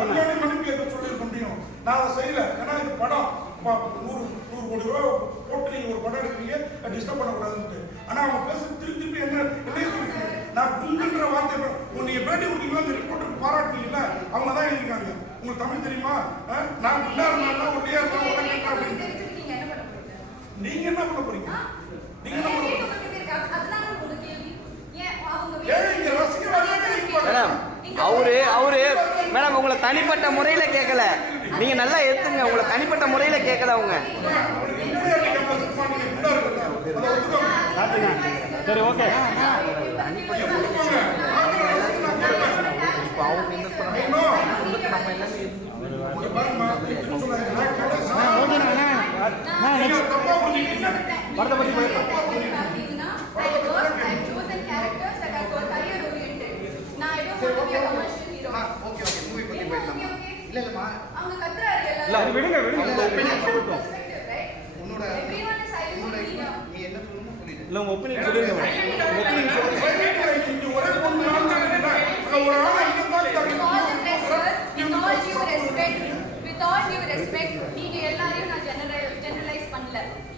கல்யாணம் மனைவி எதை சொல்லியிருக்க முடியும்? நான் அதை செய்யல. ஏன்னா இது படம் 100 கோடி ரூபாய் போட்டு நீங்க ஒரு படம் எடுக்கிறீங்க, டிஸ்டர்ப் பண்ணக்கூடாதுன்ட்டு. ஆனா அவங்க பேச திருப்பி என்ன சொல்றீங்க? நான் குண்டுன்ற வார்த்தை நீங்க பேட்டி கொடுத்தீங்களா? அந்த ரிப்போர்ட்டருக்கு பாராட்டுனீங்கல்ல, அவங்க தான் எழுதிருக்காங்க. உங்களுக்கு தமிழ் தெரியுமா? நான் குண்டா இருந்தாலும் ஒல்லியா இருந்தாலும் நீங்க என்ன பண்ண போறீங்க? நீங்க என்ன பண்ண போறீங்க? அவரு மேடம் உங்களை தனிப்பட்ட முறையில கேட்கல, நீங்க நல்லா எடுத்துங்க. உங்களை தனிப்பட்ட முறையில கேட்கல அவங்க. சரி ஓகே. விடுங்க இல்ல உங்க ஒப்பீனியன் சொல்லுங்க. With all due respect, நீங்க எல்லாரையும் நான் ஜெனரலைஸ் பண்ணல.